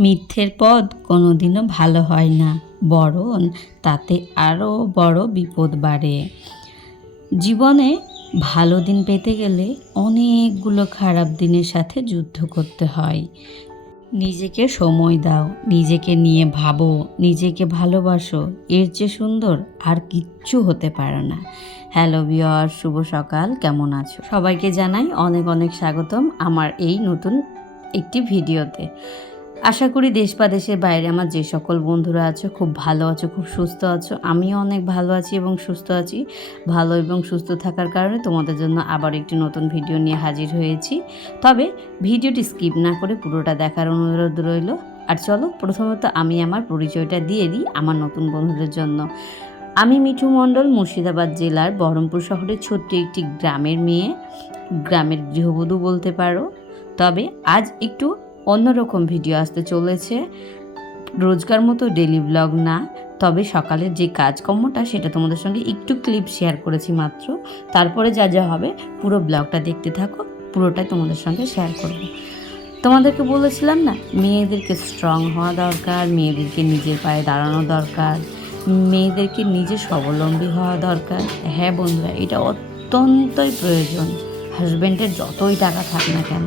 মিথ্যের পদ কোনোদিনও ভালো হয় না, বরং তাতে আরও বড় বিপদ বাড়ে। জীবনে ভালো দিন পেতে গেলে অনেকগুলো খারাপ দিনের সাথে যুদ্ধ করতে হয়। নিজেকে সময় দাও, নিজেকে নিয়ে ভাবো, নিজেকে ভালোবাসো, এর চেয়ে সুন্দর আর কিচ্ছু হতে পারে না। হ্যালো বিয়র শুভ সকাল, কেমন আছো? সবাইকে জানাই অনেক অনেক স্বাগতম আমার এই নতুন একটি ভিডিওতে। আশা করি দেশ বা দেশের বাইরে আমার যে সকল বন্ধুরা আছো, খুব ভালো আছো, খুব সুস্থ আছো। আমিও অনেক ভালো আছি এবং সুস্থ আছি। ভালো এবং সুস্থ থাকার কারণে তোমাদের জন্য আবার একটি নতুন ভিডিও নিয়ে হাজির হয়েছি। তবে ভিডিওটি স্কিপ না করে পুরোটা দেখার অনুরোধ রইল। আর চলো, প্রথমত আমি আমার পরিচয়টা দিয়ে দিই আমার নতুন বন্ধুদের জন্য। আমি মিঠু মণ্ডল, মুর্শিদাবাদ জেলার বহরমপুর শহরের ছোট্ট একটি গ্রামের মেয়ে। গ্রামের গৃহবধূ বলতে পারো। তবে আজ একটু অন্যরকম ভিডিও আসতে চলেছে। রোজকার মতো ডেলি ব্লগ না, তবে সকালের যে কাজকর্মটা সেটা তোমাদের সঙ্গে একটু ক্লিপ শেয়ার করেছি মাত্র। তারপরে যা যা হবে পুরো ব্লগটা দেখতে থাকো, পুরোটাই তোমাদের সঙ্গে শেয়ার করব। তোমাদেরকে বলেছিলাম না, মেয়েদেরকে স্ট্রং হওয়া দরকার, মেয়েদেরকে নিজের পায়ে দাঁড়ানো দরকার, মেয়েদেরকে নিজে স্বাবলম্বী হওয়া দরকার। হ্যাঁ বন্ধুরা, এটা অত্যন্তই প্রয়োজন। হাজব্যান্ডের যতই টাকা থাক না কেন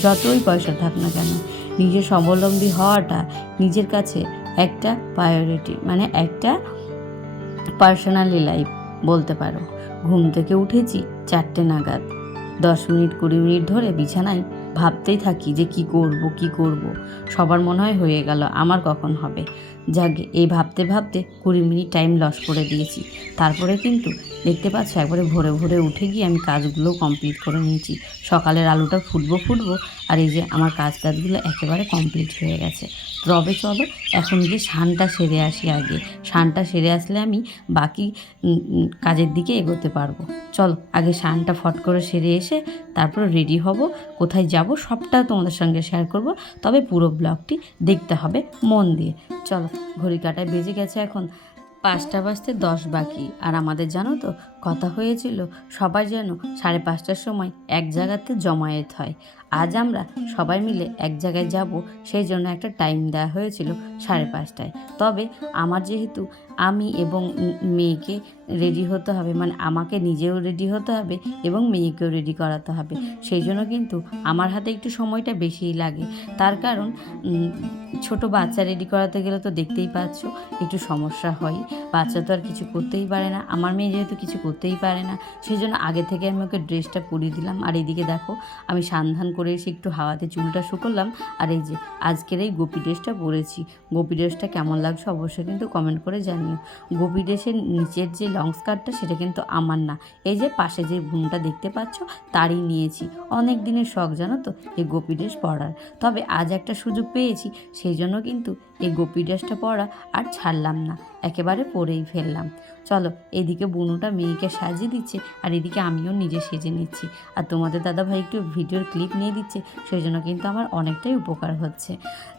যতই পয়সা থাক না কেন, নিজে স্বাবলম্বী হওয়াটা নিজের কাছে একটা প্রায়োরিটি মানে একটা পার্সোনালি লাইফ বলতে পারো। ঘুম থেকে উঠেছি চারটে নাগাদ। দশ মিনিট কুড়ি মিনিট ধরে বিছানায় ভাবতেই থাকি যে কি করব কি করব। সবার মনে হয় হয়ে গেল, আমার কখন হবে? যাকে, এই ভাবতে ভাবতে কুড়ি মিনিট টাইম লস করে দিয়েছি। তারপরে কিন্তু দেখতে পাচ্ছ, একবারে ভোরে ভোরে উঠে গিয়ে আমি কাজগুলো কমপ্লিট করে নিয়েছি। সকালের আলুটা ফুটবো ফুটবো, আর এই যে আমার কাজ টাজগুলো একেবারে কমপ্লিট হয়ে গেছে। তবে চলো, এখন গিয়ে শানটা সেরে আসি আগে। শানটা সেরে আসলে আমি বাকি কাজের দিকে এগোতে পারব। চলো, আগে শানটা ফট করে সেরে এসে তারপর রেডি হব, কোথায় যাব সবটা তোমাদের সঙ্গে শেয়ার করব। তবে পুরো ব্লগটি দেখতে হবে মন দিয়ে। চলো ঘড়ি কাটায় বেজে গেছে এখন পাঁচটা বাজতে দশ বাকি। আর আমাদের জানো তো কথা হয়েছিল, সবাই যেন সাড়ে পাঁচটার সময় এক জায়গাতে জমায়েত হয়। আজ আমরা সবাই মিলে এক জায়গায় যাব, সেই জন্য একটা টাইম দেওয়া হয়েছিল সাড়ে পাঁচটায়। তবে আমার যেহেতু আমি এবং মেয়েকে রেডি হতে হবে মানে আমাকে নিজেও রেডি হতে হবে এবং মেয়েকেও রেডি করাতে হবে, সেই জন্য কিন্তু আমার হাতে একটু সময়টা বেশিই লাগে। তার কারণ ছোট বাচ্চা রেডি করাতে গেলে তো দেখতেই পাচ্ছ, একটু সমস্যা হয়। বাচ্চা তো আর কিছু করতেই পারে না। আমার মেয়ে যেহেতু কিছু করতেই পারে না। সেই জন্য আগে থেকে আমি ওকে ড্রেসটা পরিয়ে দিলাম। আর এদিকে দেখো, আমি সান্ধান করে এসে একটু হাওয়াতে চুলটা শুকোলাম আর এই যে, আজকের এই গোপী ড্রেসটা পরেছি। গোপী ড্রেসটা কেমন লাগছে অবশ্যই কিন্তু কমেন্ট করে জানিও। গোপী ড্রেসের নিচের যে লং স্কার্টটা সেটা কিন্তু আমার না। এই যে পাশে যে বুনটা দেখতে পাচ্ছ, তারই নিয়েছি। অনেক দিনের শখ জানো তো, এই গোপী ড্রেস পরার। তবে আজ একটা সুযোগ পেয়েছি সেই জন্য কিন্তু এই গোপী ড্রেসটা পরা আর ছাড়লাম না, একেবারে পরেই ফেললাম। চলো, এদিকে বুনুটা মেয়েকে সাজিয়ে দিচ্ছে আর এদিকে আমিও নিজে সেজে নিচ্ছি। আর তোমাদের দাদা ভাই একটু ভিডিওর ক্লিপ নিয়ে দিচ্ছে সেই জন্য কিন্তু আমার অনেকটাই উপকার হচ্ছে।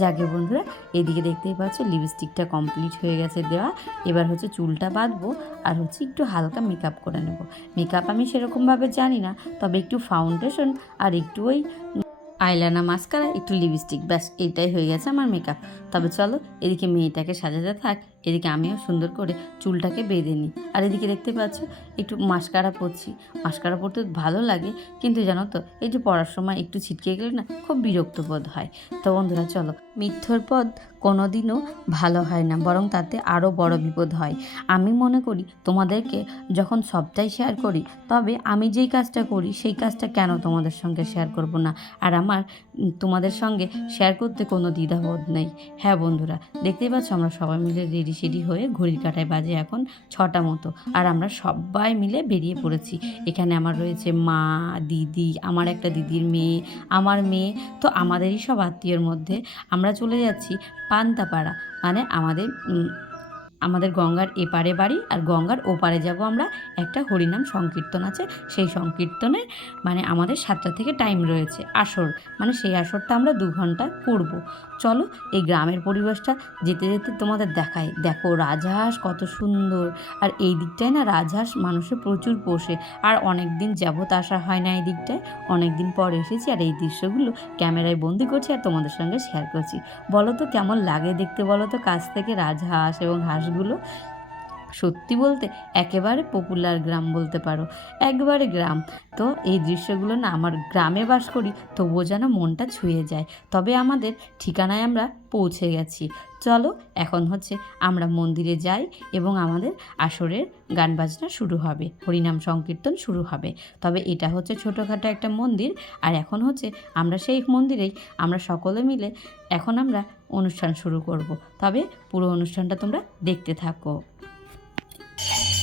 যাকে বন্ধুরা, এদিকে দেখতেই পাচ্ছ লিপস্টিকটা কমপ্লিট হয়ে গেছে দেওয়া। এবার হচ্ছে চুলটা বাঁধবো আর হচ্ছে একটু হালকা মেকআপ করে নেব। মেকআপ আমি সেরকমভাবে জানি না, তবে একটু ফাউন্ডেশন আর একটু ওই আইলানা মাস্কারা, একটু লিপস্টিক, ব্যাস, এইটাই হয়ে গেছে আমার মেকআপ তবে চলো, এদিকে মেয়েটাকে সাজাতে থাক। এদিকে আমিও সুন্দর করে চুলটাকে বেঁধে নিই। আর এদিকে দেখতে পাচ্ছ, একটু মাস্কারা পরছি। মাস্কারা পরতে ভালো লাগে, কিন্তু জানো তো, এই যে পড়ার সময় একটু ছিটকে গেলে না খুব বিরক্ত বোধ হয়। তো বন্ধুরা, চলো, মিথ্যর পদ কোনোদিনও ভালো হয় না, বরং তাতে আরও বড় বিপদ হয়। আমি মনে করি, তোমাদেরকে যখন সবটাই শেয়ার করি, তবে আমি যেই কাজটা করি, সেই কাজটা কেন তোমাদের সঙ্গে শেয়ার করব না? আর আমার তোমাদের সঙ্গে শেয়ার করতে কোনো দ্বিধাবোধ নেই। হ্যাঁ বন্ধুরা, দেখতেই পাচ্ছ আমরা সবাই মিলে রেডি সেডি হয়ে ঘড়ির কাটায় বাজে এখন ছটা মতো। আর আমরা সবাই মিলে বেরিয়ে পড়েছি। এখানে আমার রয়েছে মা দিদি আমার একটা দিদির মেয়ে আমার মেয়ে। তো আমাদেরই সব আত্মীয়র মধ্যে আমরা চলে যাচ্ছি পান্তাপাড়া। মানে আমাদের আমাদের গঙ্গার এপারে বাড়ি আর গঙ্গার ওপারে যাব আমরা। একটা হরিনাম সংকীর্তন আছে। সেই সংকীর্তনে মানে আমাদের সাতটা থেকে টাইম রয়েছে। আসর। মানে সেই আসরটা আমরা দু ঘণ্টা করব চলো এই গ্রামের পরিবেশটা যেতে যেতে তোমাদের দেখায় দেখো রাজহাঁস কত সুন্দর। আর এই দিকটায় না রাজহাঁস মানুষের প্রচুর পোষে। আর অনেক দিন যাবৎ আসা হয় না এই দিকটায়। অনেক দিন পর এসেছি আর এই দৃশ্যগুলো ক্যামেরায় বন্দি করছি আর তোমাদের সঙ্গে শেয়ার করছি। বলো তো কেমন লাগে দেখতে? বলো তো কাছ থেকে রাজহাঁস এবং হাঁসগুলো। সত্যি বলতে একেবারে পপুলার গ্রাম বলতে পারো। একবারে গ্রাম। তো এই দৃশ্যগুলো না আমার গ্রামে বাস করি, তবুও যেন মনটা ছুঁয়ে যায়। তবে আমাদের ঠিকানায় আমরা পৌঁছে গেছি। চলো, এখন হচ্ছে আমরা মন্দিরে যাই এবং আমাদের আসরের গান বাজনা শুরু হবে। হরিনাম সংকীর্তন শুরু হবে। তবে এটা হচ্ছে ছোটোখাটো একটা মন্দির আর এখন হচ্ছে আমরা সেই মন্দিরেই আমরা সকলে মিলে এখন আমরা অনুষ্ঠান শুরু করব। তবে পুরো অনুষ্ঠানটা তোমরা দেখতে থাকো। Yeah.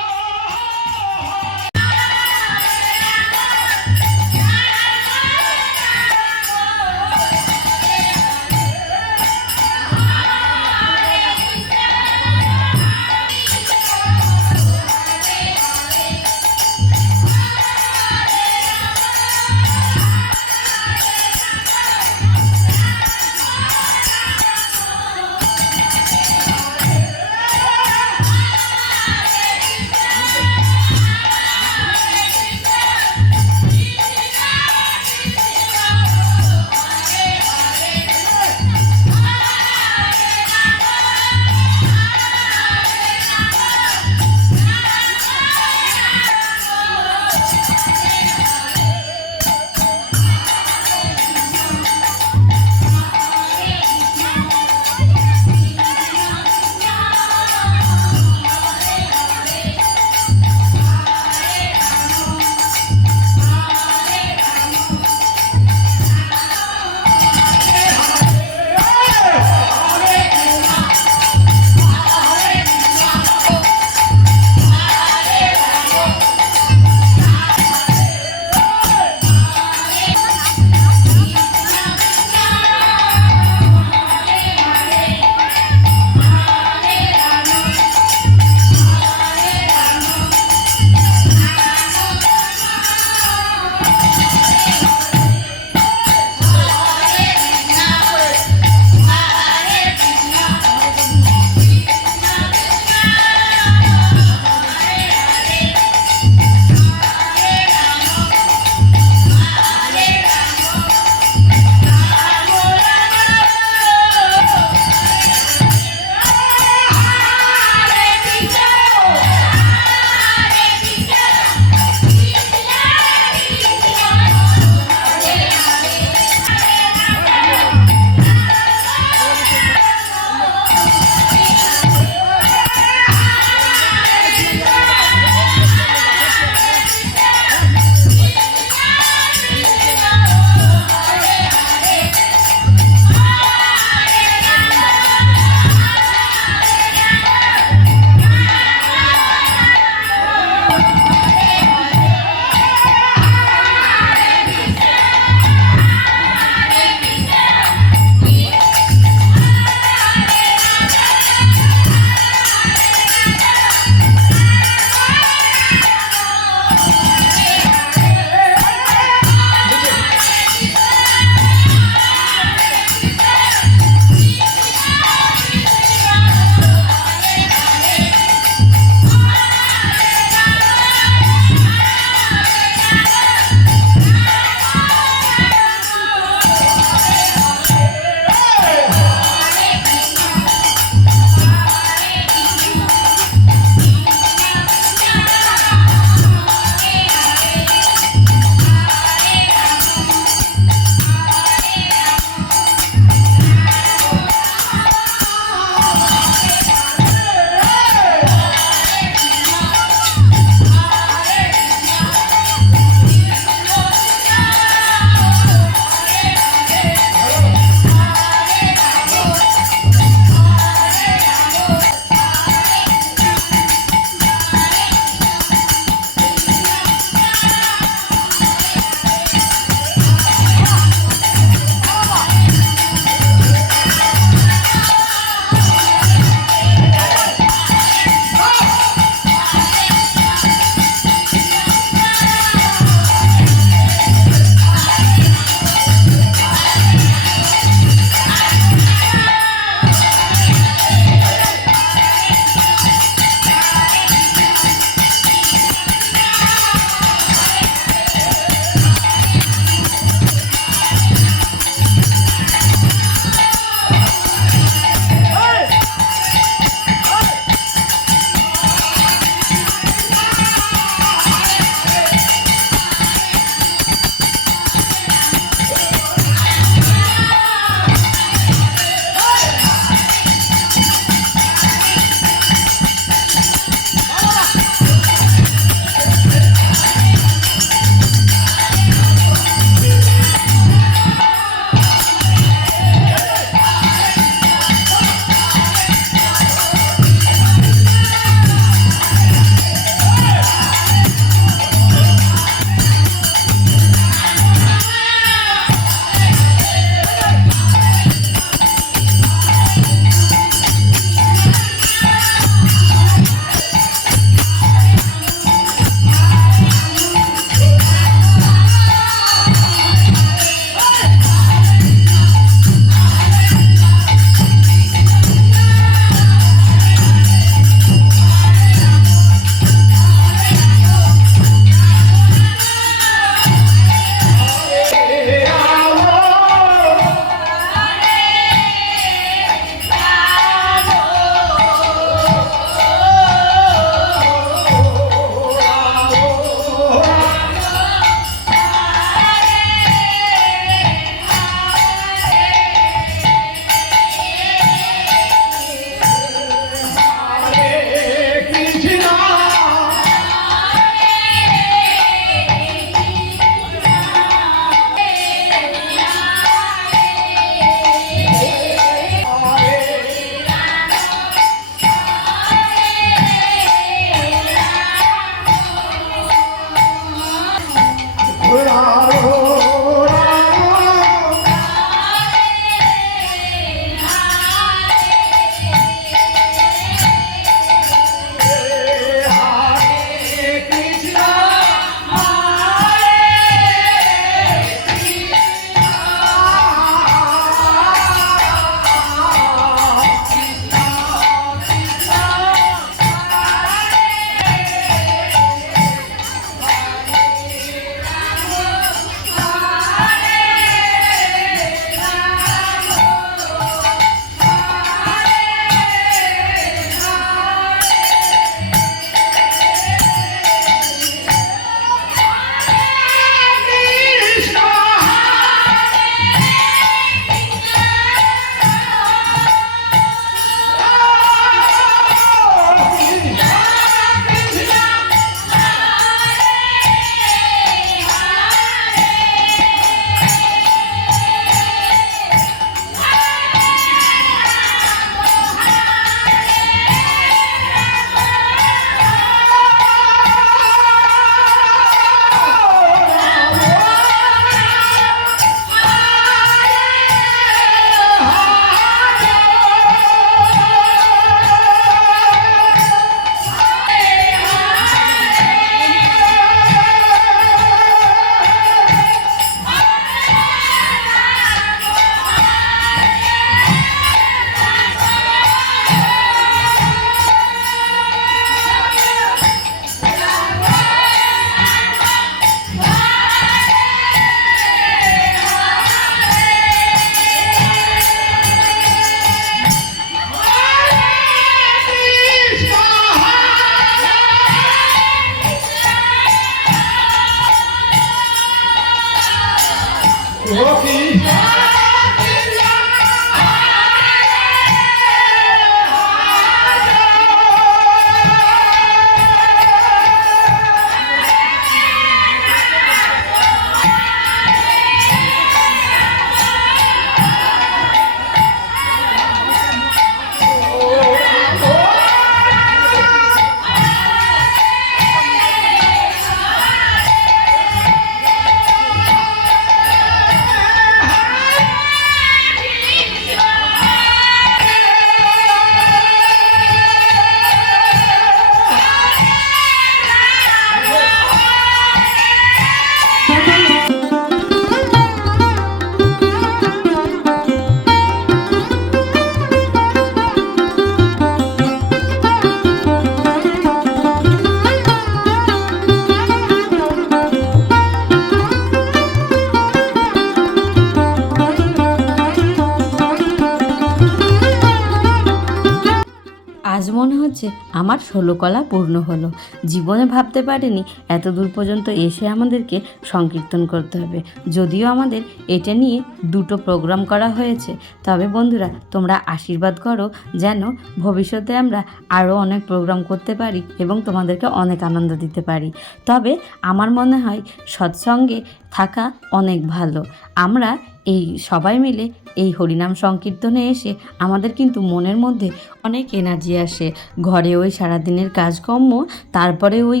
আমার ষোলো কলা পূর্ণ হলো। জীবনে ভাবতে পারিনি এত দূর পর্যন্ত এসে আমাদেরকে সংকীর্তন করতে হবে। যদিও আমাদের এটা নিয়ে দুটো প্রোগ্রাম করা হয়েছে। তবে বন্ধুরা, তোমরা আশীর্বাদ করো যেন ভবিষ্যতে আমরা আরও অনেক প্রোগ্রাম করতে পারি এবং তোমাদেরকে অনেক আনন্দ দিতে পারি। তবে আমার মনে হয় সৎসঙ্গে থাকা অনেক ভালো। আমরা এই সবাই মিলে এই হরিনাম সংকীর্তনে এসে আমাদের কিন্তু মনের মধ্যে অনেক এনার্জি আসে। ঘরে ওই সারাদিনের কাজকর্ম, তারপরে ওই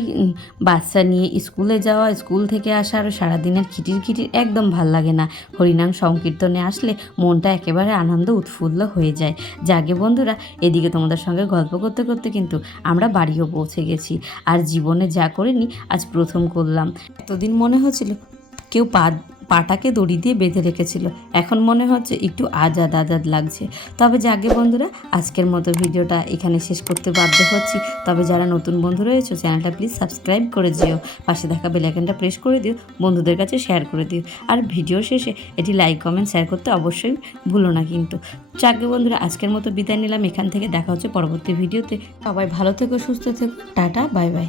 বাচ্চা নিয়ে স্কুলে যাওয়া, স্কুল থেকে আসা, আর সারাদিনের খিটির খিটির একদম ভালো লাগে না। হরিনাম সংকীর্তনে আসলে মনটা একেবারে আনন্দ উৎফুল্ল হয়ে যায়। যাকে বন্ধুরা, এদিকে তোমাদের সঙ্গে গল্প করতে করতে কিন্তু আমরা বাড়িও পৌঁছে গেছি। আর জীবনে যা করিনি, আজ প্রথম করলাম। এতদিন মনে হচ্ছিল কেউ পা পাটাকে দড়ি দিয়ে বেঁধে রেখেছিল। এখন মনে হচ্ছে একটু আজাদ আজাদ লাগছে। তবে যাকে বন্ধুরা, আজকের মতো ভিডিওটা এখানে শেষ করতে বাধ্য হচ্ছি। তবে যারা নতুন বন্ধু রয়েছে, চ্যানেলটা প্লিজ সাবস্ক্রাইব করে দিও। পাশে থাকা বেলাইকনটা প্রেস করে দিও, বন্ধুদের কাছে শেয়ার করে দিও। আর ভিডিও শেষে এটি লাইক, কমেন্ট, শেয়ার করতে অবশ্যই ভুলো না কিন্তু। যাকে বন্ধুরা, আজকের মতো বিদায় নিলাম। এখান থেকে দেখা হচ্ছে পরবর্তী ভিডিওতে। সবাই ভালো থেকো, সুস্থ থেকো। Tata, bye bye.